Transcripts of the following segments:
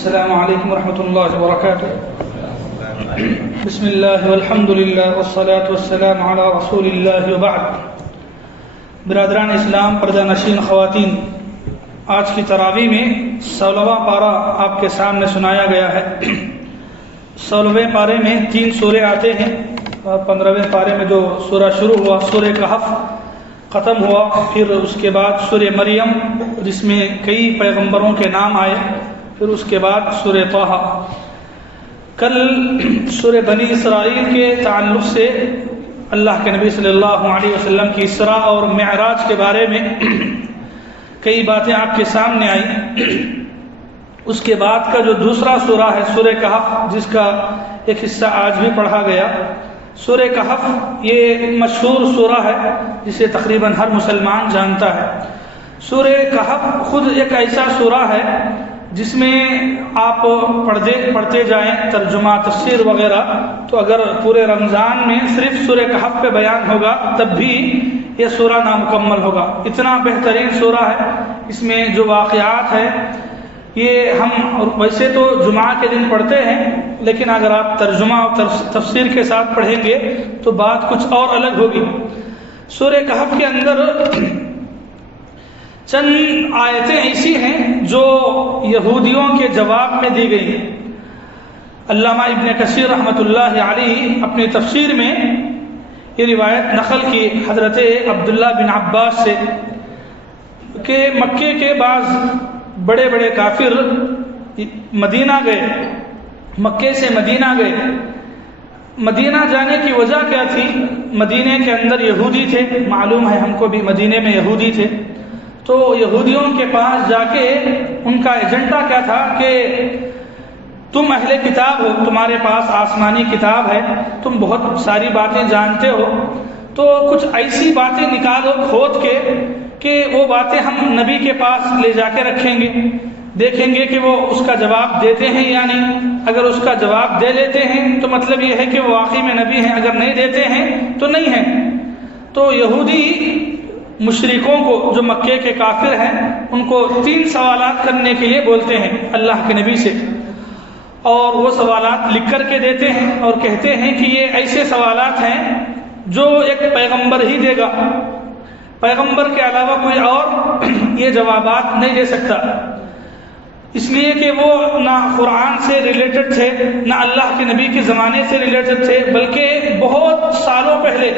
السلام علیکم ورحمۃ اللہ وبرکاتہ. بسم اللہ والحمد للہ والصلاة والسلام علی رسول اللہ وبعد. برادران اسلام، پردہ نشین خواتین، آج کی تراویح میں 16واں پارہ آپ کے سامنے سنایا گیا ہے. 16ویں پارے میں 3 سورے آتے ہیں اور 15ویں پارے میں جو سورہ شروع ہوا سورہ کہف ختم ہوا. پھر اس کے بعد سورہ مریم جس میں کئی پیغمبروں کے نام آئے. پھر اس کے بعد سورہ طٰہٰ. کل سورہ بنی اسرائیل کے تعلق سے اللہ کے نبی صلی اللہ علیہ وسلم کی اسراء اور معراج کے بارے میں کئی باتیں آپ کے سامنے آئیں. اس کے بعد کا جو دوسرا سورہ ہے سورہ کہف، جس کا ایک حصہ آج بھی پڑھا گیا. سورہ کہف یہ مشہور سورہ ہے جسے تقریباً ہر مسلمان جانتا ہے. سورہ کہف خود ایک ایسا سورہ ہے جس میں آپ پڑھتے جائیں ترجمہ تفسیر وغیرہ، تو اگر پورے رمضان میں صرف سورہ کہف پہ بیان ہوگا تب بھی یہ سورہ نامکمل ہوگا. اتنا بہترین سورہ ہے. اس میں جو واقعات ہیں یہ ہم ویسے تو جمعہ کے دن پڑھتے ہیں، لیکن اگر آپ ترجمہ اور تفسیر کے ساتھ پڑھیں گے تو بات کچھ اور الگ ہوگی. سورہ کہف کے اندر چند آیتیں ایسی ہیں جو یہودیوں کے جواب میں دی گئی ہیں. علامہ ابن کثیر رحمۃ اللہ علیہ اپنی تفسیر میں یہ روایت نقل کی حضرت عبداللہ بن عباس سے کہ مکے کے بعض بڑے بڑے کافر مدینہ گئے، مکے سے مدینہ گئے. مدینہ جانے کی وجہ کیا تھی؟ مدینے کے اندر یہودی تھے، معلوم ہے ہم کو بھی مدینے میں یہودی تھے. تو یہودیوں کے پاس جا کے ان کا ایجنڈا کیا تھا کہ تم اہل کتاب ہو، تمہارے پاس آسمانی کتاب ہے، تم بہت ساری باتیں جانتے ہو، تو کچھ ایسی باتیں نکالو کھود کے کہ وہ باتیں ہم نبی کے پاس لے جا کے رکھیں گے، دیکھیں گے کہ وہ اس کا جواب دیتے ہیں یا نہیں. اگر اس کا جواب دے لیتے ہیں تو مطلب یہ ہے کہ وہ واقعی میں نبی ہیں، اگر نہیں دیتے ہیں تو نہیں ہیں. تو یہودی مشرکوں کو جو مکے کے کافر ہیں ان کو 3 سوالات کرنے کے لیے بولتے ہیں اللہ کے نبی سے، اور وہ سوالات لکھ کر کے دیتے ہیں اور کہتے ہیں کہ یہ ایسے سوالات ہیں جو ایک پیغمبر ہی دے گا، پیغمبر کے علاوہ کوئی اور یہ جوابات نہیں دے سکتا. اس لیے کہ وہ نہ قرآن سے ریلیٹڈ تھے، نہ اللہ کے نبی کے زمانے سے ریلیٹڈ تھے، بلکہ بہت سالوں پہلے.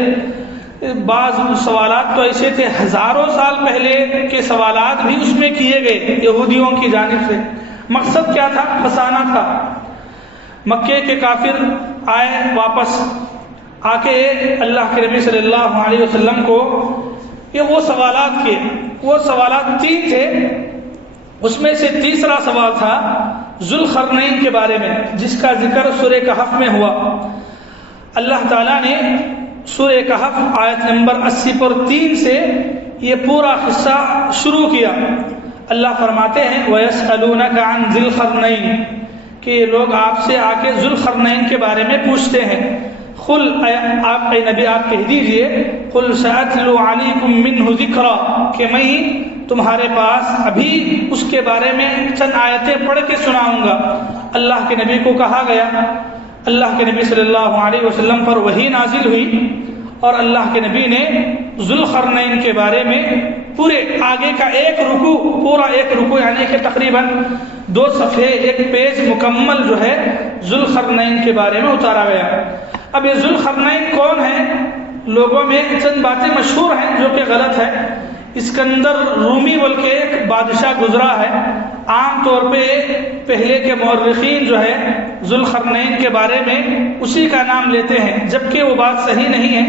بعض سوالات تو ایسے تھے ہزاروں سال پہلے کے سوالات بھی اس میں کیے گئے یہودیوں کی جانب سے. مقصد کیا تھا؟ پھنسانا تھا. مکے کے کافر آئے، واپس آ کے اللہ کے نبی صلی اللہ علیہ وسلم کو یہ وہ سوالات کیے. وہ سوالات 3 تھے. اس میں سے تیسرا سوال تھا ذوالقرنین کے بارے میں، جس کا ذکر سورہ کہف میں ہوا. اللہ تعالیٰ نے سورہ کہف آیت نمبر 80 پر 3 سے یہ پورا قصہ شروع کیا. اللہ فرماتے ہیں وَيَسْأَلُونَكَ عَنْ ذِي الْقَرْنَيْنِ کہ یہ لوگ آپ سے آ کے ذوالقرنین کے بارے میں پوچھتے ہیں. قُلْ آپ اے نبی آپ کہہ دیجئے قُلْ سَأَتْلُو عَلَيْكُمْ مِنْهُ ذِكْرًا کہ میں تمہارے پاس ابھی اس کے بارے میں چند آیتیں پڑھ کے سناؤں گا. اللہ کے نبی کو کہا گیا. اللہ کے نبی صلی اللہ علیہ وسلم پر وحی نازل ہوئی اور اللہ کے نبی نے ذوالقرنین کے بارے میں پورے آگے کا پورا ایک رکوع یعنی کہ تقریباً 2 صفحے 1 پیج مکمل جو ہے ذوالقرنین کے بارے میں اتارا گیا. اب یہ ذوالقرنین کون ہے؟ لوگوں میں چند باتیں مشہور ہیں جو کہ غلط ہے. اسکندر رومی بول کے ایک بادشاہ گزرا ہے. عام طور پہ پہلے کے مورخین جو ہے ذوالقرنین کے بارے میں اسی کا نام لیتے ہیں، جبکہ وہ بات صحیح نہیں ہے.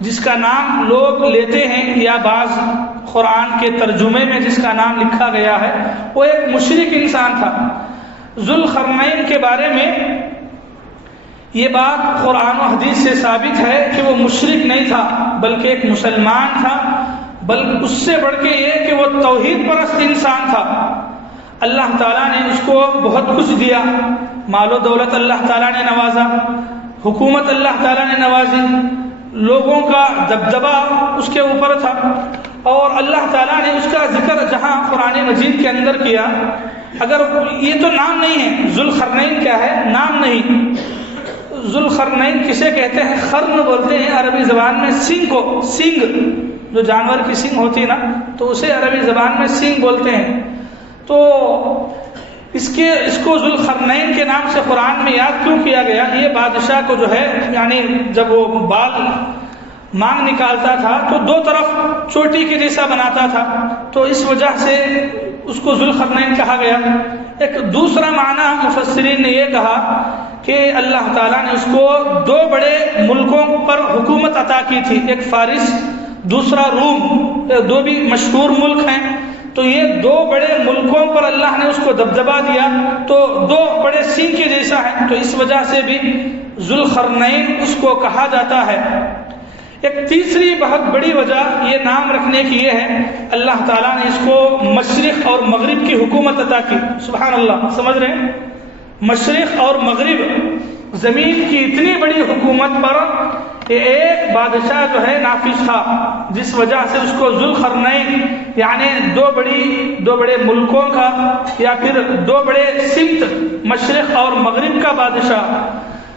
جس کا نام لوگ لیتے ہیں یا بعض قرآن کے ترجمے میں جس کا نام لکھا گیا ہے وہ ایک مشرک انسان تھا. ذوالقرنین کے بارے میں یہ بات قرآن و حدیث سے ثابت ہے کہ وہ مشرک نہیں تھا بلکہ ایک مسلمان تھا، بلکہ اس سے بڑھ کے یہ کہ وہ توحید پرست انسان تھا. اللہ تعالیٰ نے اس کو بہت کچھ دیا، مال و دولت اللہ تعالیٰ نے نوازا، حکومت اللہ تعالیٰ نے نوازی، لوگوں کا دبدبہ اس کے اوپر تھا. اور اللہ تعالیٰ نے اس کا ذکر جہاں قرآن مجید کے اندر کیا اگر یہ تو نام نہیں ہے، ذوالقرنین کیا ہے؟ نام نہیں. ذوالقرنین کسے کہتے ہیں؟ قرن بولتے ہیں عربی زبان میں سینگ کو. سینگ جو جانور کی سینگ ہوتی ہے نا، تو اسے عربی زبان میں سینگ بولتے ہیں. تو اس کو ذوالقرنین کے نام سے قرآن میں یاد کیوں کیا گیا؟ یہ بادشاہ کو جو ہے، یعنی جب وہ بال مانگ نکالتا تھا تو دو طرف چوٹی کے جیسا بناتا تھا، تو اس وجہ سے اس کو ذوالقرنین کہا گیا. ایک دوسرا معنی مفسرین نے یہ کہا کہ اللہ تعالیٰ نے اس کو دو بڑے ملکوں پر حکومت عطا کی تھی، ایک فارس، دوسرا روم، دو بھی مشہور ملک ہیں. تو یہ دو بڑے ملکوں پر اللہ نے اس کو دبدبا دیا، تو دو بڑے سینگ کے جیسا ہے، تو اس وجہ سے بھی ذوالقرنین اس کو کہا جاتا ہے. ایک تیسری بہت بڑی وجہ یہ نام رکھنے کی یہ ہے، اللہ تعالیٰ نے اس کو مشرق اور مغرب کی حکومت عطا کی. سبحان اللہ، سمجھ رہے ہیں؟ مشرق اور مغرب زمین کی اتنی بڑی حکومت پر ایک بادشاہ جو ہے نافذ تھا، جس وجہ سے اس کو ذوالقرنین، یعنی دو بڑے ملکوں کا یا پھر دو بڑے سمت مشرق اور مغرب کا بادشاہ،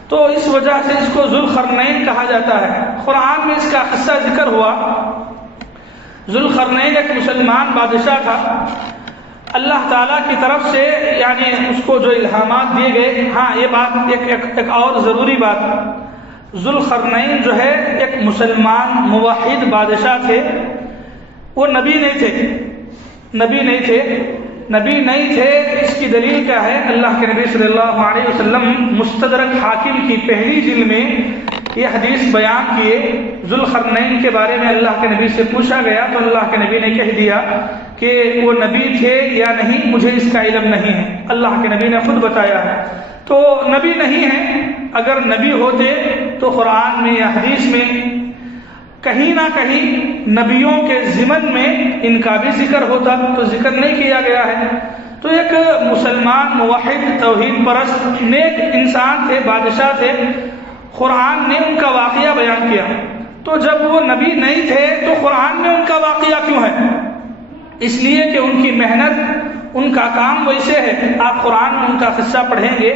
تو اس وجہ سے اس کو ذوالقرنین کہا جاتا ہے. قرآن میں اس کا قصہ ذکر ہوا. ذوالقرنین ایک مسلمان بادشاہ تھا. اللہ تعالیٰ کی طرف سے یعنی اس کو جو الہامات دیے گئے. ہاں، یہ بات ایک اور ضروری بات، ذوالقرنین جو ہے ایک مسلمان موحد بادشاہ تھے. وہ نبی نہیں تھے. اس کی دلیل کیا ہے؟ اللہ کے نبی صلی اللہ علیہ وسلم مستدرک حاکم کی پہلی جلد میں یہ حدیث بیان کیے. ذوالقرنین کے بارے میں اللہ کے نبی سے پوچھا گیا تو اللہ کے نبی نے کہہ دیا کہ وہ نبی تھے یا نہیں مجھے اس کا علم نہیں ہے. اللہ کے نبی نے خود بتایا ہے. تو نبی نہیں ہیں. اگر نبی ہوتے تو قرآن میں یا حدیث میں کہیں نہ کہیں نبیوں کے ضمن میں ان کا بھی ذکر ہوتا، تو ذکر نہیں کیا گیا ہے. تو ایک مسلمان موحد توحید پرست نیک انسان تھے، بادشاہ تھے. قرآن نے ان کا واقعہ بیان کیا. تو جب وہ نبی نہیں تھے تو قرآن میں ان کا واقعہ کیوں ہے؟ اس لیے کہ ان کی محنت، ان کا کام ویسے ہے. آپ قرآن میں ان کا قصہ پڑھیں گے.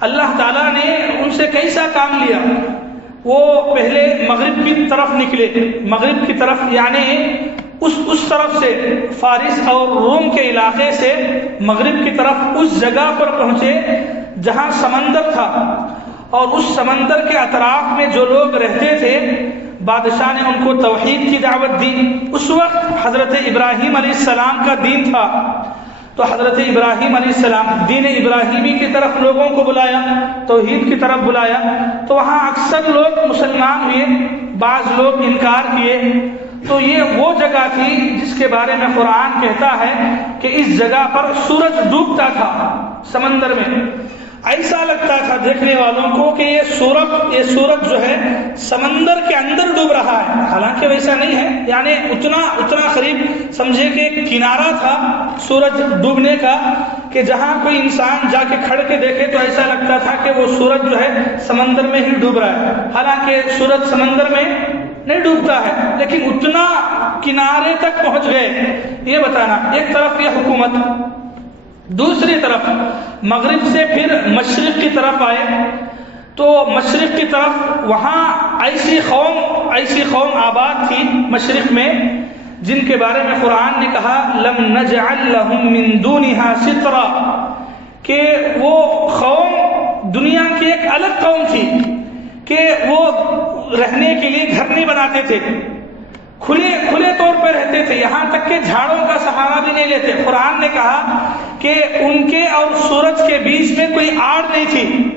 اللہ تعالیٰ نے ان سے کیسا کام لیا. وہ پہلے مغرب کی طرف نکلے، مغرب کی طرف یعنی اس طرف سے فارس اور روم کے علاقے سے مغرب کی طرف اس جگہ پر پہنچے جہاں سمندر تھا، اور اس سمندر کے اطراف میں جو لوگ رہتے تھے بادشاہ نے ان کو توحید کی دعوت دی. اس وقت حضرت ابراہیم علیہ السلام کا دین تھا، تو حضرت ابراہیم علیہ السلام دین ابراہیمی کی طرف لوگوں کو بلایا، توحید کی طرف بلایا. تو وہاں اکثر لوگ مسلمان ہوئے، بعض لوگ انکار کیے. تو یہ وہ جگہ تھی جس کے بارے میں قرآن کہتا ہے کہ اس جگہ پر سورج ڈوبتا تھا سمندر میں. ایسا لگتا تھا دیکھنے والوں کو کہ یہ سورج جو ہے سمندر کے اندر ڈوب رہا ہے، حالانکہ ویسا نہیں ہے. یعنی اتنا قریب سمجھے کہ کنارہ تھا سورج ڈوبنے کا کہ جہاں کوئی انسان جا کے کھڑ کے دیکھے تو ایسا لگتا تھا کہ وہ سورج جو ہے سمندر میں ہی ڈوب رہا ہے. حالانکہ سورج سمندر میں نہیں ڈوبتا ہے، لیکن اتنا کنارے تک پہنچ گئے. یہ بتانا، ایک طرف یہ حکومت، دوسری طرف مغرب سے پھر مشرق کی طرف آئے. تو مشرق کی طرف وہاں ایسی قوم آباد تھی مشرق میں جن کے بارے میں قرآن نے کہا لم نجعل لهم من دونها سترا، کہ وہ قوم دنیا کی ایک الگ قوم تھی کہ وہ رہنے کے لیے گھر نہیں بناتے تھے، کھلے طور پہ رہتے تھے، یہاں تک کہ جھاڑوں کا سہارا بھی نہیں لیتے. قرآن نے کہا کہ ان کے اور سورج کے بیچ میں کوئی آڑ نہیں تھی،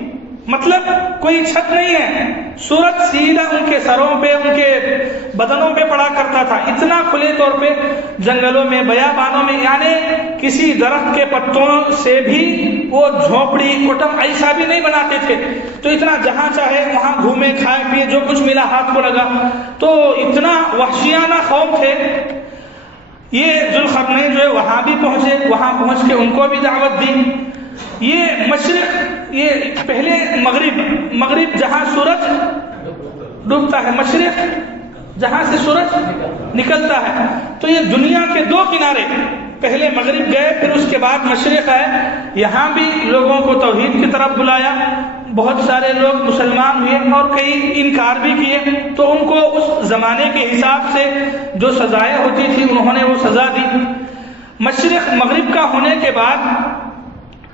مطلب کوئی چھت نہیں ہے. سورج سیدھا ان کے سروں پہ، ان کے بدنوں پہ پڑا کرتا تھا. اتنا کھلے طور پہ جنگلوں میں، بیابانوں میں، یعنی کسی درخت کے پتوں سے بھی وہ جھونپڑی کٹم ایسا بھی نہیں بناتے تھے. تو اتنا جہاں چاہے وہاں گھومے، کھائے پیے، جو کچھ ملا ہاتھ کو لگا. تو اتنا وحشیانہ قوم تھے. یہ ذوالقرنین جو ہے وہاں بھی پہنچے، وہاں پہنچ کے ان کو بھی دعوت دی. یہ مشرق، یہ پہلے مغرب جہاں سورج ڈوبتا ہے، مشرق جہاں سے سورج نکلتا ہے. تو یہ دنیا کے دو کنارے، پہلے مغرب گئے، پھر اس کے بعد مشرق آئے، یہاں بھی لوگوں کو توحید کی طرف بلایا، بہت سارے لوگ مسلمان ہوئے اور کئی انکار بھی کیے، تو ان کو اس زمانے کے حساب سے جو سزائیں ہوتی تھی انہوں نے وہ سزا دی۔ مشرق مغرب کا ہونے کے بعد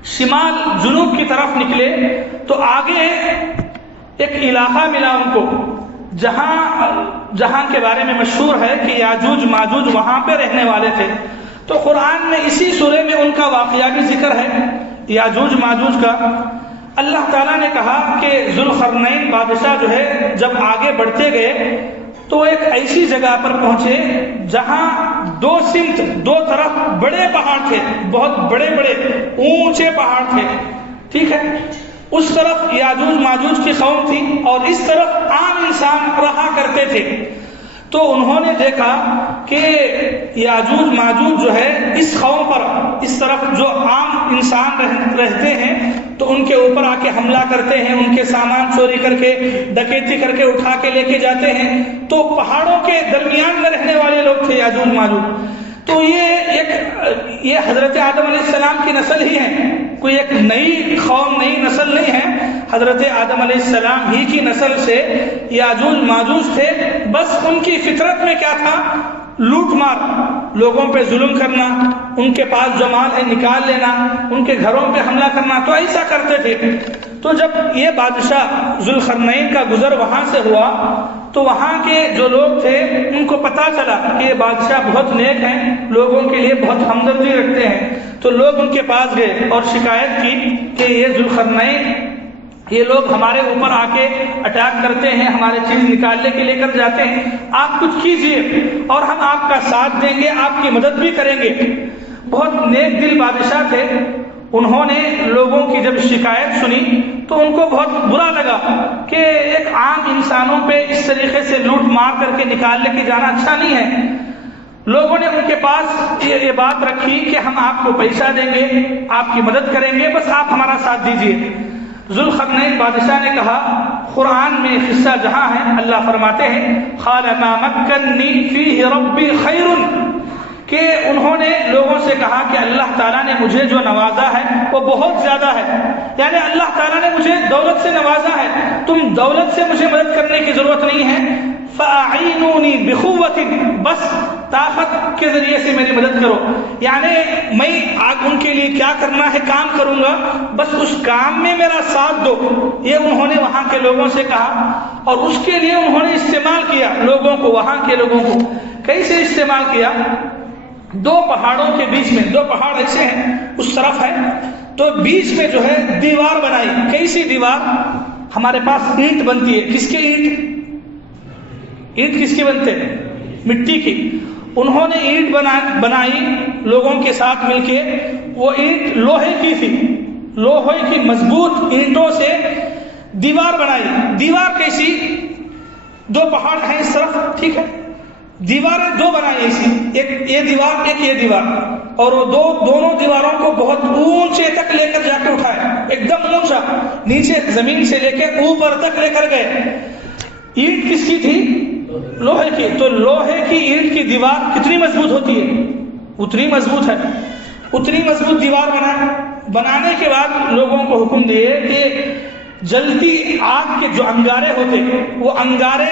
شمال جنوب کی طرف نکلے تو آگے ایک علاقہ ملا ان کو جہاں کے بارے میں مشہور ہے کہ یاجوج ماجوج وہاں پہ رہنے والے تھے۔ تو قرآن میں اسی سورے میں ان کا واقعہ بھی ذکر ہے، یاجوج ماجوج کا۔ اللہ تعالیٰ نے کہا کہ ذوالقرنین بادشاہ جو ہے جب آگے بڑھتے گئے تو ایک ایسی جگہ پر پہنچے جہاں دو سمت، دو طرف بڑے پہاڑ تھے، بہت بڑے بڑے اونچے پہاڑ تھے، ٹھیک ہے۔ اس طرف یاجوج ماجوج کی قوم تھی اور اس طرف عام انسان رہا کرتے تھے۔ تو انہوں نے دیکھا کہ یاجوج ماجوج جو ہے اس قوم پر، اس طرف جو عام انسان رہتے ہیں تو ان کے اوپر آ کے حملہ کرتے ہیں، ان کے سامان چوری کر کے، ڈکیتی کر کے اٹھا کے لے کے جاتے ہیں۔ تو پہاڑوں کے درمیان میں رہنے والے لوگ تھے یاجوج ماجوج۔ تو یہ حضرت آدم علیہ السلام کی نسل ہی ہے، کوئی ایک نئی قوم، نئی نسل نہیں ہے، حضرت آدم علیہ السلام ہی کی نسل سے یاجوج ماجوج تھے۔ بس ان کی فطرت میں کیا تھا؟ لوٹ مار، لوگوں پہ ظلم کرنا، ان کے پاس جو مال ہے نکال لینا، ان کے گھروں پہ حملہ کرنا، تو ایسا کرتے تھے۔ تو جب یہ بادشاہ ذوالقرنین کا گزر وہاں سے ہوا تو وہاں کے جو لوگ تھے ان کو پتا چلا کہ یہ بادشاہ بہت نیک ہیں، لوگوں کے لیے بہت ہمدردی رکھتے ہیں۔ تو لوگ ان کے پاس گئے اور شکایت کی کہ یہ ذوالقرنین، یہ لوگ ہمارے اوپر آ کے اٹیک کرتے ہیں، ہمارے چیز نکالنے کے لے کر جاتے ہیں، آپ کچھ کیجئے اور ہم آپ کا ساتھ دیں گے، آپ کی مدد بھی کریں گے۔ بہت نیک دل بادشاہ تھے، انہوں نے لوگوں کی جب شکایت سنی تو ان کو بہت برا لگا کہ ایک عام انسانوں پہ اس طریقے سے لوٹ مار کر کے نکال لے کے جانا اچھا نہیں ہے۔ لوگوں نے ان کے پاس یہ بات رکھی کہ ہم آپ کو پیسہ دیں گے، آپ کی مدد کریں گے، بس آپ ہمارا ساتھ دیجئے۔ ذوالقرنین بادشاہ نے کہا، قرآن میں قصہ جہاں ہے اللہ فرماتے ہیں قال ما مکنی فیہ ربی خیر، کہ انہوں نے لوگوں سے کہا کہ اللہ تعالیٰ نے مجھے جو نوازا ہے وہ بہت زیادہ ہے، یعنی اللہ تعالیٰ نے مجھے دولت سے نوازا ہے، تم دولت سے مجھے مدد کرنے کی ضرورت نہیں ہے، فَأَعِينُونِي بِقُوَّةٍ، بس طاقت کے ذریعے سے میری مدد کرو، یعنی میں ان کے لیے کیا کرنا ہے کام کروں گا، بس اس کام میں میرا ساتھ دو۔ یہ انہوں نے وہاں کے لوگوں سے کہا اور اس کے لیے انہوں نے استعمال کیا لوگوں کو، وہاں کے لوگوں کو کیسے استعمال کیا؟ دو پہاڑوں کے بیچ میں، دو پہاڑ ایسے ہیں اس طرف ہے، تو بیچ میں جو ہے دیوار بنائی۔ کیسی دیوار؟ ہمارے پاس اینٹ بنتی ہے، کس کے اینٹ؟ اینٹ کس کی بنتے ہیں؟ مٹی کی۔ انہوں نے اینٹ بنائی لوگوں کے ساتھ مل کے، وہ اینٹ لوہے کی تھی، لوہے کی مضبوط اینٹوں سے دیوار بنائی۔ دیوار کیسی؟ دو پہاڑ ہیں اس طرف، ٹھیک ہے، دیواریں دو بنائی ایسی، ایک یہ دیوار ایک یہ دیوار، اور وہ دونوں دیواروں کو بہت اونچے تک لے کر جا کے اٹھائے، ایک دم اونچا، نیچے زمین سے لے کے اوپر تک لے کر گئے۔ اینٹ کس کی تھی؟ لوہے کی۔ تو لوہے کی اینٹ کی دیوار کتنی مضبوط ہوتی ہے؟ اتنی مضبوط ہے، اتنی مضبوط دیوار بنانے کے بعد لوگوں کو حکم دیے کہ جلتی آگ کے جو انگارے ہوتے وہ انگارے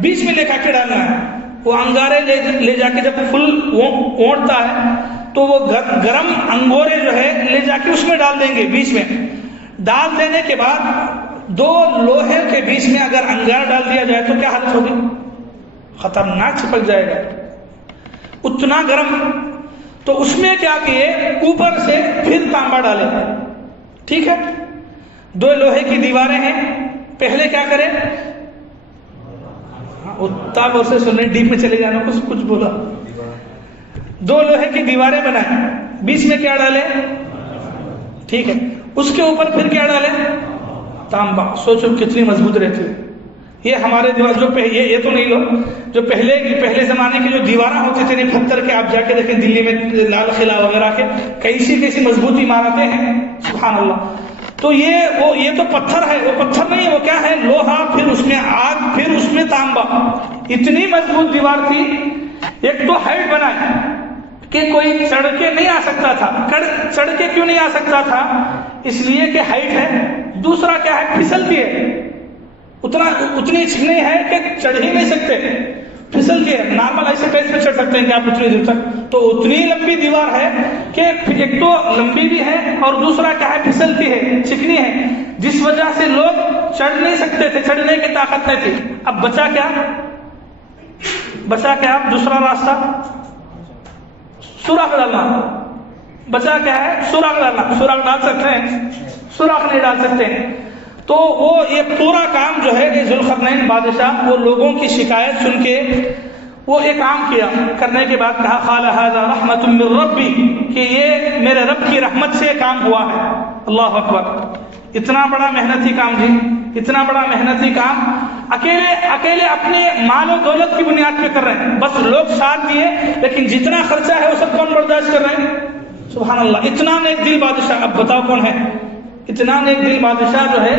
بیچ میں لے جا کے ڈالنا ہے۔ وہ انگارے لے جا کے جب فل اونٹتا ہے تو وہ گرم انگورے جو ہے لے جا کے اس میں ڈال دیں گے، بیچ میں ڈال دینے کے بعد دو لوہے کے بیچ میں اگر انگار ڈال دیا جائے تو کیا حالت ہوگی؟ خطرناک چپک جائے گا، اتنا گرم۔ تو اس میں کیا کیے، اوپر سے پھر تانبا ڈالے، ٹھیک ہے، دو لوہے کی دیواریں ہیں، پہلے کیا کریں، اتاب اور سے سننے ڈیپ میں چلے جانا، کچھ بولا، دو لوہے کی دیواریں بنائیں، بیچ میں کیا ڈالے، ٹھیک ہے، اس کے اوپر پھر کیا ڈالے، تانبا۔ سوچو کتنی مضبوط رہتی ہے یہ ہمارے دیوار، جو یہ تو نہیں لو، جو پہلے زمانے کی جو دیواریں ہوتی تھے پتھر کے، آپ جا کے دیکھیں دلی میں لال قلعہ وغیرہ کے کیسی مضبوط عمارتیں ہیں، سبحان اللہ۔ تو یہ تو پتھر ہے، وہ پتھر نہیں، وہ کیا ہے، لوہا، پھر اس میں آگ، پھر اس میں تانبا، اتنی مضبوط دیوار تھی۔ ایک تو ہائٹ بنائے کہ کوئی چڑھ کے نہیں آ سکتا تھا. چڑھ کے کیوں نہیں آ سکتا تھا؟ اس لیے کہ ہائٹ ہے. دوسرا کیا ہے؟ پھسلتی ہے. اتنی چکنی ہے کہ چڑھ ہی نہیں سکتے, پھسلتی ہے. نارمل ایسے ٹیس پہ چڑھ سکتے ہیں کہ آپ اتنی دور تک, تو اتنی لمبی دیوار ہے کہ ایک تو لمبی بھی ہے اور دوسرا کیا ہے؟ پھسلتی ہے, چکنی ہے, جس وجہ سے لوگ چڑھ نہیں سکتے تھے, چڑھنے کی طاقت نہیں تھی. اب بچا کیا؟ دوسرا راستہ سوراخ ڈالنا. بچا کیا ہے؟ سوراخ ڈالنا. سوراخ ڈال سکتے ہیں؟ سوراخ نہیں ڈال سکتے. تو وہ یہ پورا کام جو ہے ذوالقرنین بادشاہ, وہ لوگوں کی شکایت سن کے وہ ایک کام کیا. کرنے کے بعد کہا قال ھذا رحمت من ربی, کہ یہ میرے رب کی رحمت سے کام ہوا ہے. اللہ اکبر. اتنا بڑا محنتی کام جی, اتنا بڑا محنتی کام اکیلے اپنے مال و دولت کی بنیاد پہ کر رہے ہیں. بس لوگ ساتھ دیے, لیکن جتنا خرچہ ہے وہ سب کون برداشت کر رہے ہیں؟ سبحان اللہ. اتنا نیک دل بادشاہ. اب بتاؤ کون ہے اتنا نیک دل بادشاہ جو ہے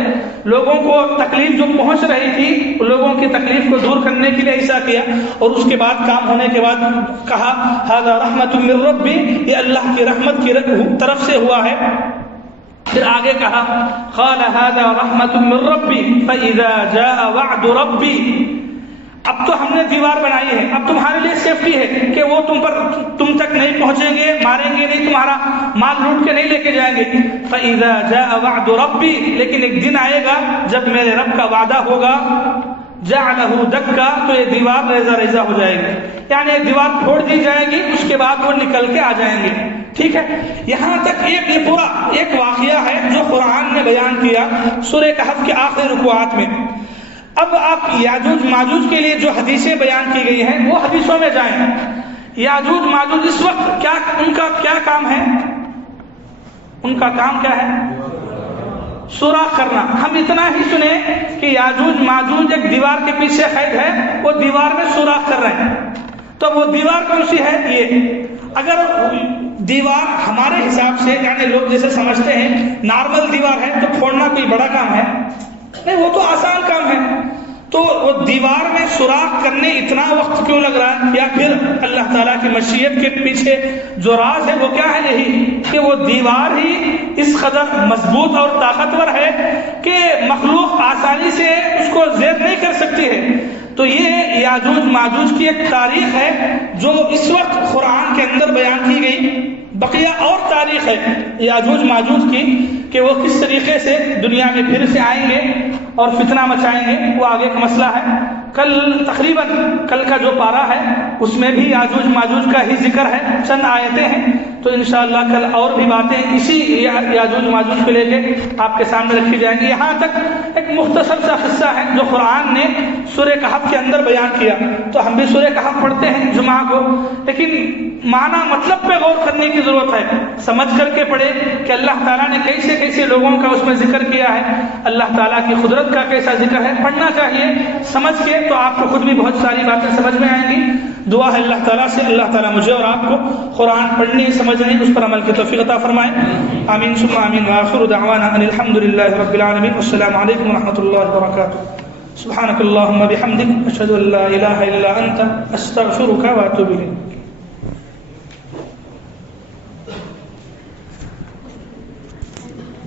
لوگوں کو تکلیف جو پہنچ رہی تھی, لوگوں کی تکلیف کو دور کرنے کے لیے ایسا کیا. اور اس کے بعد کام ہونے کے بعد کہا ھذا رحمت من ربی, یہ اللہ کی رحمت کی طرف سے ہوا ہے. پھر آگے کہا قال ھذا رحمت من ربی فاذا جاء وعد ربی. اب تو ہم نے دیوار بنائی ہے, اب تمہارے لیے سیفٹی ہے کہ وہ تم تک نہیں پہنچیں گے, ماریں گے نہیں, تمہارا مال لوٹ کے نہیں لے کے جائیں گے. فَإِذَا جَاءَ وَعْدُ رَبِّي, لیکن ایک دن آئے گا جب میرے رب کا وعدہ ہوگا. جَعْلَهُ دَكَّا, تو یہ دیوار ریزہ ریزہ ہو جائے گی, یعنی یہ دیوار پھوڑ دی جائے گی, اس کے بعد وہ نکل کے آ جائیں گے. ٹھیک ہے. یہاں تک یہ پورا ایک واقعہ ہے جو قرآن نے بیان کیا سورہ کہف کے آخری رکوعات میں. اب آپ یاجوج ماجوج کے لیے جو حدیثیں بیان کی گئی ہیں وہ حدیثوں میں جائیں. یاجوج ماجوج اس وقت ان کا کیا کام ہے؟ ان کا کام کیا ہے؟ سوراخ کرنا. ہم اتنا ہی سنیں کہ یاجوج ماجوج ایک دیوار کے پیچھے قید ہے, وہ دیوار میں سوراخ کر رہے ہیں. تو وہ دیوار کون سی ہے؟ یہ اگر دیوار ہمارے حساب سے, یعنی لوگ جیسے سمجھتے ہیں نارمل دیوار ہے تو پھوڑنا کوئی بڑا کام ہے نہیں, وہ تو آسان کام ہے. تو وہ دیوار میں سوراخ کرنے اتنا وقت کیوں لگ رہا ہے؟ یا پھر اللہ تعالیٰ کی مشیت کے پیچھے جو راز ہے وہ کیا ہے؟ یہی کہ وہ دیوار ہی اس قدر مضبوط اور طاقتور ہے کہ مخلوق آسانی سے اس کو زیر نہیں کر سکتی ہے. تو یہ یاجوج ماجوج کی ایک تاریخ ہے جو اس وقت قرآن کے اندر بیان کی گئی. بقیہ اور تاریخ ہے یاجوج ماجوج کی کہ وہ کس طریقے سے دنیا میں پھر سے آئیں گے اور فتنہ مچائیں گے, وہ آگے کا مسئلہ ہے. تقریباً کل کا جو پارہ ہے اس میں بھی یاجوج ماجوج کا ہی ذکر ہے, چند آیتیں ہیں. تو انشاءاللہ کل اور بھی باتیں اسی یاجوج ماجوج کو لے کے آپ کے سامنے رکھی جائیں گی. یہاں تک ایک مختصر سا قصہ ہے جو قرآن نے سورہ کہف کے اندر بیان کیا. تو ہم بھی سورہ کہف پڑھتے ہیں جمعہ کو, لیکن معنی مطلب پہ غور کرنے کی ضرورت ہے. سمجھ کر کے پڑھے کہ اللہ تعالیٰ نے کیسے کیسے لوگوں کا اس میں ذکر کیا ہے, اللہ تعالیٰ کی قدرت کا کیسا ذکر ہے. پڑھنا چاہیے سمجھ کے, تو آپ کو خود بھی بہت ساری باتیں سمجھ میں آئیں گی. دعا ہے اللہ تعالیٰ سے اللہ تعالیٰ مجھے اور آپ کو قرآن پڑھنے سمجھنے اس پر عمل کی توفیق عطا فرمائے. آمین ثم آمین. وآخر دعوانا ان الحمد للہ رب العالمین. والسلام علیکم ورحمۃ اللہ وبرکاتہ. سبحانك اللهم بحمدك اشهد ان لا اله الا انت استغفرك واتوب اليك.